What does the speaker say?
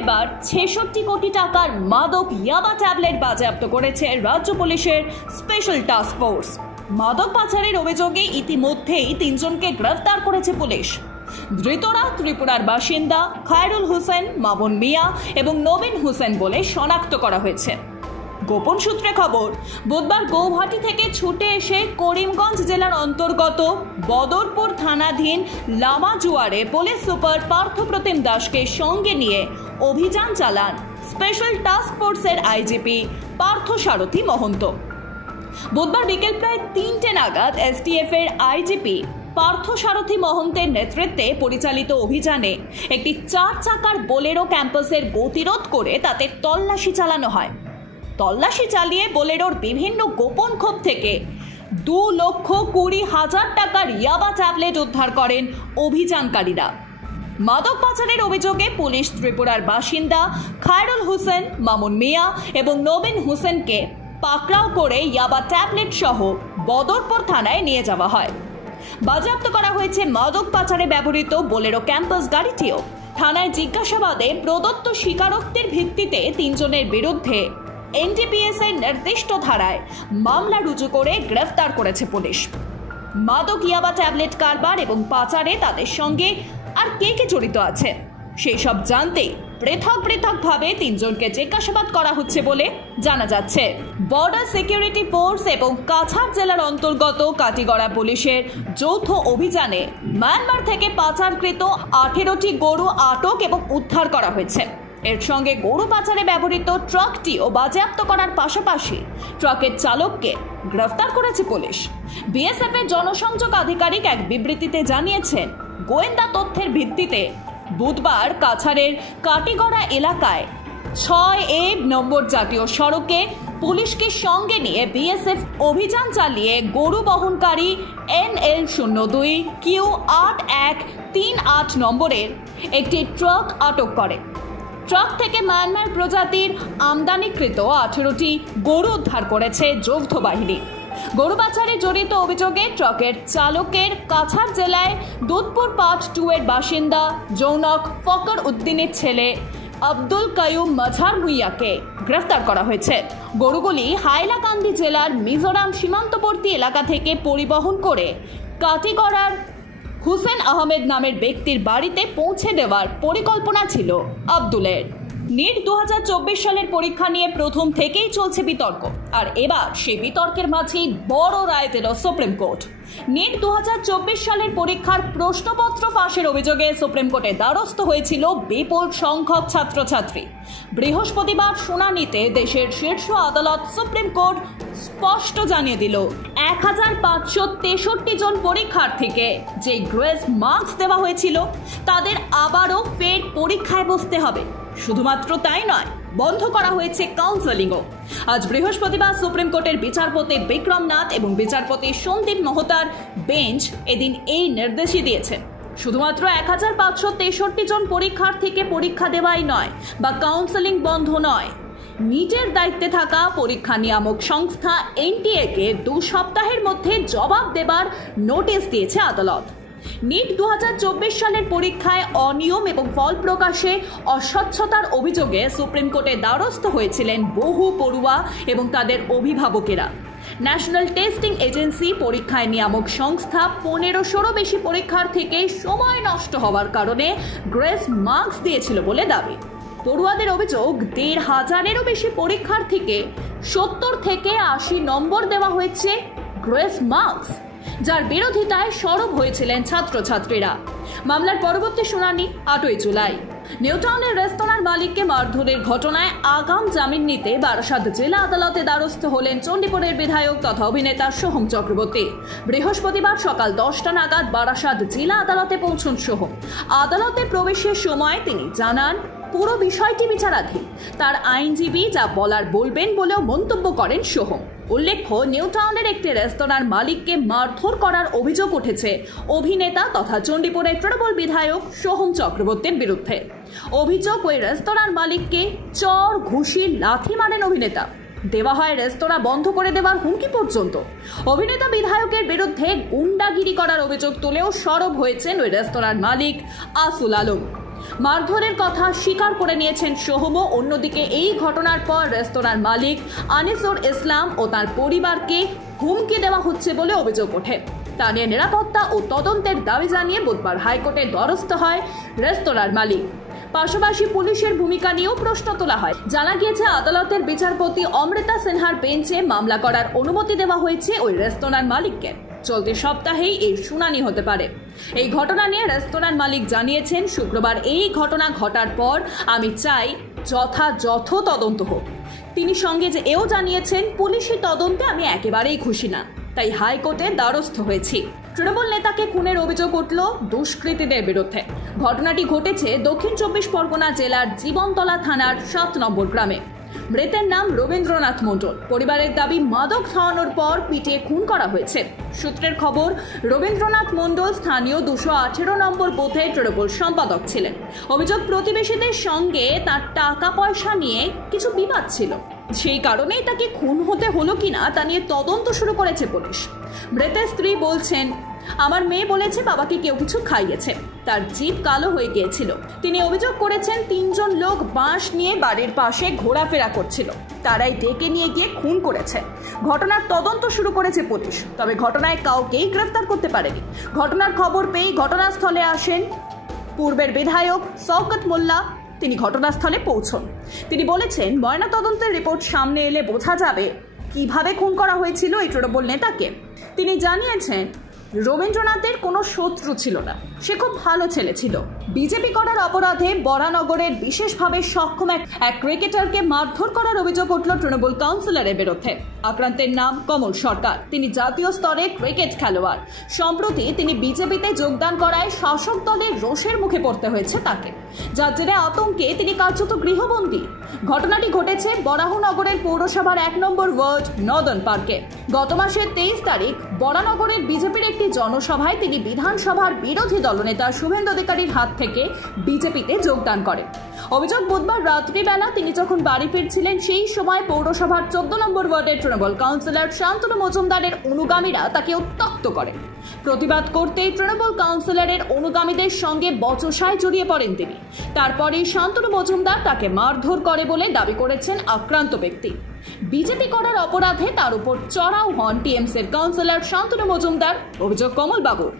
এবার ৬৬ কোটি টাকার মাদক ইয়াবা ট্যাবলেট বাজেয়াপ্ত করেছে রাজ্য পুলিশের স্পেশাল টাস্ক ফোর্স। মাদক পাচারের অভিযোগে ইতিমধ্যেই ৩ জনকে গ্রেফতার করেছে পুলিশ। ধৃতরা ত্রিপুরার বাসিন্দা খায়রুল হোসেন, মামুন মিয়া এবং নবীন হোসেন বলে শনাক্ত করা হয়েছে। গোপন সূত্রে খবর, বুধবার গৌহাটি থেকে ছুটে এসে করিমগঞ্জ জেলার অন্তর্গত বদরপুর থানাধীন লামাজুয়ারে পুলিশ সুপার পার্থপ্রতিম দাসকে সঙ্গে নিয়ে অভিযান চালান স্পেশাল টাস্ক ফোর্সের আইজিপি পার্থসারথী মহন্ত। বুধবার বিকেল প্রায় ৩টে নাগাদ এসটিএফ এর আইজিপি পার্থসারথী মহন্তের নেতৃত্বে পরিচালিত অভিযানে একটি ৪ চাকার বোলেরো ক্যাম্পাসের গতিরোধ করে তাতে তল্লাশি চালানো হয়। তল্লাশি চালিয়ে বোলেরোর বিভিন্ন গোপন খোপ থেকে ২,২০,০০০ টাকার ইয়াবা ট্যাবলেট উদ্ধার করেন অভিযানকারীরা। মাদক পাচারের অভিযোগে পুলিশ ত্রিপুরার বাসিন্দা খায়রুল হোসেন, মামুন মিয়া এবং নবীন হোসেনকে পাকড়াও করে ইয়াবা ট্যাবলেট সহ বদরপুর থানায় নিয়ে যাওয়া হয়। বাজেয়াপ্ত করা হয়েছে মাদক পাচারে ব্যবহৃত বোলেরো ক্যাম্পাস গাড়িটিও। থানায় জিজ্ঞাসাবাদে প্রদত্ত স্বীকারোক্তির ভিত্তিতে ৩ জনের বিরুদ্ধে এনডিপিএস এর নির্দিষ্ট ধারায় মামলা রুজু করে গ্রেফতার করেছে পুলিশ। মাদক ইয়াবা ট্যাবলেট কারবার এবং পাচারে তাদের সঙ্গে আর কে কে জড়িত আছে সেই সব জানতে পৃথকভাবে ৩ জনকে জিজ্ঞাসাবাদ করা হচ্ছে বলে জানা যাচ্ছে। বর্ডার সিকিউরিটি ফোর্স এবং কাছাড় জেলার অন্তর্গত কাটিগড়া পুলিশের যৌথ অভিযানে মায়ানমার থেকে পাচারকৃত 18টি গরু আটক এবং উদ্ধার করা হয়েছে। এর সঙ্গে গরু পাচারে ব্যবহৃত ট্রাকটিও বাজেয়াপ্ত করার পাশাপাশি ট্রাকের চালককে গ্রেফতার করেছে পুলিশ। বিএসএফ এর জনসংযোগ আধিকারিক এক বিবৃতিতে জানিয়েছেন, গোয়েন্দা তথ্যের ভিত্তিতে বুধবার কাছাড়ের কাটিগড়া এলাকায় ৬A নম্বর জাতীয় সড়কে পুলিশকে সঙ্গে নিয়ে বিএসএফ অভিযান চালিয়ে গরু বহনকারী NL02Q8138 নম্বরের একটি ট্রাক আটক করে। ট্রাক থেকে মায়ানমার প্রজাতির আমদানিকৃত 18টি গরু উদ্ধার করেছে যৌথ বাহিনী। গরু পাচারে জড়িত অভিযোগে ট্রাকের চালকের কাছাড় জেলায় দুধপুর পার্ট 2 এর বাসিন্দা জৌনক ফকর উদ্দিনের ছেলে আব্দুল কাইয়ুম মাঝার ভুইয়াকে গ্রেফতার করা হয়েছে। গরুগুলি হাইলাকান্দি জেলার মিজোরাম সীমান্তবর্তী এলাকা থেকে পরিবহন করে কাটিগড়ার হুসেন আহমেদ নামের ব্যক্তির বাড়িতে পৌঁছে দেওয়ার পরিকল্পনা ছিল আব্দুলের। নিট 2024 সালের পরীক্ষা নিয়ে প্রথম থেকেই চলছে বিতর্ক, আর এবার সেই বিতর্কের মাঝেই বড় রায় দিল সুপ্রিম কোর্ট। নিট 2024 সালের পরীক্ষার প্রশ্নপত্র ফাঁসের অভিযোগে সুপ্রিম কোর্টে দ্বারস্থ হয়েছিল বিপুল সংখ্যক ছাত্রছাত্রী। বৃহস্পতিবার শুনানিতে দেশের শীর্ষ আদালত সুপ্রিম কোর্ট স্পষ্ট জানিয়ে দিল, 1563 জন পরীক্ষার্থীকে যে গ্রেস মার্কস দেওয়া হয়েছিল তাদের আবারও ফের পরীক্ষায় বসতে হবে। শুধুমাত্র তাই নয়, বন্ধ করা হয়েছে কাউন্সেলিংও। আজ বৃহস্পতিবার সুপ্রিম কোর্টের বিচারপতি বিক্রম নাথ এবং বিচারপতি সন্দীপ মহতার বেঞ্চ এদিন এই নির্দেশই দিয়েছে। শুধুমাত্র 1563 জন পরীক্ষার্থীকে পরীক্ষা দেওয়াই নয় বা কাউন্সেলিং বন্ধ নয়, নিটের দায়িত্বে থাকা পরীক্ষা নিয়ামক সংস্থা এনটিএ কে 2 সপ্তাহের মধ্যে জবাব দেবার নোটিশ দিয়েছে আদালত। নিট 2024 সালের পরীক্ষায় অনিয়ম এবং ফল প্রকাশে অস্বচ্ছতার অভিযোগে সুপ্রিম কোর্টে দ্বারস্থ হয়েছিলেন বহু পড়ুয়া এবং তাদের অভিভাবকেরা। ন্যাশনাল টেস্টিং এজেন্সি পরীক্ষায় নিয়ামক সংস্থা 1500 বেশি পরীক্ষার্থীকে সময় নষ্ট হওয়ার কারণে গ্রেস মার্কস দিয়েছিল বলে দাবি। পড়ুয়াদের অভিযোগ, 1500-এরও বেশি পরীক্ষার্থীকে 70 থেকে 80 নম্বর দেওয়া হয়েছে গ্রেস মার্কস, যার বিরোধিতায় সরব হয়েছিলেন ছাত্রছাত্রীরা। মামলার পরবর্তী শুনানি 8ই জুলাই। নিউটাউনের রেস্তোরাঁর মালিককে মারধরের ঘটনায় আগাম জামিন নিতে বারাসাত জেলা আদালতে দ্বারস্থ হলেন চণ্ডীপুরের বিধায়ক তথা অভিনেতা সোহম চক্রবর্তী। বৃহস্পতিবার সকাল 10টা নাগাদ বারাসাত জেলা আদালতে পৌঁছন সোহম। আদালতে প্রবেশের সময় তিনি জানান, পুরো বিষয়টি বিচারাধীন। তার আইনজীবী যা বলার বলবেন বলেও মন্তব্য করেন সোহম। উল্লেখ্য, নিউটাউনের একটি রেস্তোরাঁর মালিককে মারধর করার অভিযোগ উঠেছে অভিনেতা তথা চণ্ডীপুরের তৃণমূল বিধায়ক সোহম চক্রবর্তীর বিরুদ্ধে। অভিযোগ, ওই রেস্তোরাঁর মালিককে চর, ঘুষি, লাথি মারেন অভিনেতা। দেওয়া হয় রেস্তোরাঁ বন্ধ করে দেওয়ার হুমকি পর্যন্ত। অভিনেতা বিধায়কের বিরুদ্ধে গুন্ডাগিরি করার অভিযোগ তুলেও সরব হয়েছেন ওই রেস্তোরাঁর মালিক আসুল আলম। মারধরের কথা স্বীকার করে নিয়েছেন সোহমও। অন্যদিকে এই ঘটনার পর রেস্তোরাঁর মালিক আনিসুর ইসলাম ও তার পরিবারকে হুমকি দেওয়া হচ্ছে বলে অভিযোগ ওঠে। তা নিয়ে নিরাপত্তা ও তদন্তের দাবি জানিয়ে বুধবার হাইকোর্টের দ্বারস্থ হয় রেস্তোরাঁর মালিক। পাশাপাশি পুলিশের ভূমিকা নিয়েও প্রশ্ন তোলা হয়। জানা গিয়েছে, আদালতের বিচারপতি অমৃতা সিনহার বেঞ্চে মামলা করার অনুমতি দেওয়া হয়েছে ওই রেস্তোরাঁর মালিককে। চলতি সপ্তাহেই এই শুনানি হতে পারে। এই ঘটনা নিয়ে রেস্তোরাঁর মালিক জানিয়েছেন, শুক্রবার এই ঘটনা ঘটার পর আমি চাই যথাযথ তদন্ত হোক। তিনি সঙ্গে যে এও জানিয়েছেন, পুলিশি তদন্তে আমি একেবারেই খুশি না, তাই হাইকোর্টে দ্বারস্থ হয়েছি। তৃণমূল নেতাকে খুনের অভিযোগ উঠল দুষ্কৃতীদের বিরুদ্ধে। ঘটনাটি ঘটেছে দক্ষিণ 24 পরগনা জেলার জীবনতলা থানার 7 নম্বর গ্রামে। মৃতের নাম রবীন্দ্রনাথ মণ্ডল। পরিবারের দাবি, মাদক খাওয়ানোর পর পিটিয়ে খুন করা হয়েছে। সূত্রের খবর, রবীন্দ্রনাথ মণ্ডল স্থানীয় 218 নম্বর বুথে তৃণমূল সম্পাদক ছিলেন। অভিযোগ, প্রতিবেশীদের সঙ্গে তার টাকা পয়সা নিয়ে কিছু বিবাদ ছিল। সেই কারণেই তাকে খুন হতে হলো কিনা তা নিয়ে তদন্ত শুরু করেছে পুলিশ। মৃতের স্ত্রী বলছেন, আমার মেয়ে বলেছে বাবাকে কেউ কিছু খাইয়েছে, তার জিভ কালো হয়ে গিয়েছিল। তিনি অভিযোগ করেছেন, 3 জন লোক বাঁশ নিয়ে বাড়ির পাশে ঘোরাফেরা করছিল, তারাই ডেকে নিয়ে গিয়ে খুন করেছে। ঘটনার তদন্ত শুরু করেছে পুলিশ, তবে ঘটনায় কাউকেই গ্রেফতার করতে পারেনি। ঘটনার খবর পেয়ে ঘটনাস্থলে আসেন পূর্বের বিধায়ক শওকত মোল্লা। তিনি ঘটনাস্থলে পৌঁছন। তিনি বলেছেন, ময়নাতদন্তের রিপোর্ট সামনে এলে বোঝা যাবে কিভাবে খুন করা হয়েছিল এই তৃণমূল নেতাকে। তিনি জানিয়েছেন, রবীন্দ্রনাথের কোনো শত্রু ছিল না, সে খুব ভালো ছেলে ছিল। বিজেপি করার অপরাধে বরানগরের বিশেষভাবে সক্ষম এক ক্রিকেটারকে মারধর করার অভিযোগ উঠল তৃণমূল কাউন্সিলরের বিরুদ্ধে। আক্রান্তের নাম কমল সরকার। তিনি জাতীয় স্তরে ক্রিকেট খেলোয়াড়। সম্প্রতি তিনি বিজেপিতে যোগদান করায় শাসক দলের রোষের মুখে পড়তে হয়েছে তাকে, যার জেরে আতঙ্কে তিনি কার্যত গৃহবন্দী। ঘটনাটি ঘটেছে বরাহনগরের পৌরসভার 1 নম্বর ওয়ার্ড নদন পার্কে। গত মাসের 23 তারিখ বরানগরের বিজেপির একটি জনসভায় তিনি বিধানসভার বিরোধী দলনেতা শুভেন্দু অধিকারীর হাত থেকে বিজেপিতে যোগদান করেন। অভিযোগ, বুধবার রাত্রিবেলা তিনি যখন বাড়ি ফিরছিলেন, সেই সময় পৌরসভার 14 নম্বর ওয়ার্ডের তৃণমূল কাউন্সিলর শান্তনু মজুমদারের অনুগামীরা তাকে উত্ত্যক্ত করেন। প্রতিবাদ করতেই তৃণমূল কাউন্সিলরের অনুগামীদের সঙ্গে বচসায় জড়িয়ে পড়েন তিনি। তারপরেই শান্তনু মজুমদার তাকে মারধর করে বলে দাবি করেছেন আক্রান্ত ব্যক্তি। বিজেপি করার অপরাধে তার উপর চড়াও হন টিএমসির কাউন্সিলর শান্তনু মজুমদার। অভিযোগ কমল বাবুর।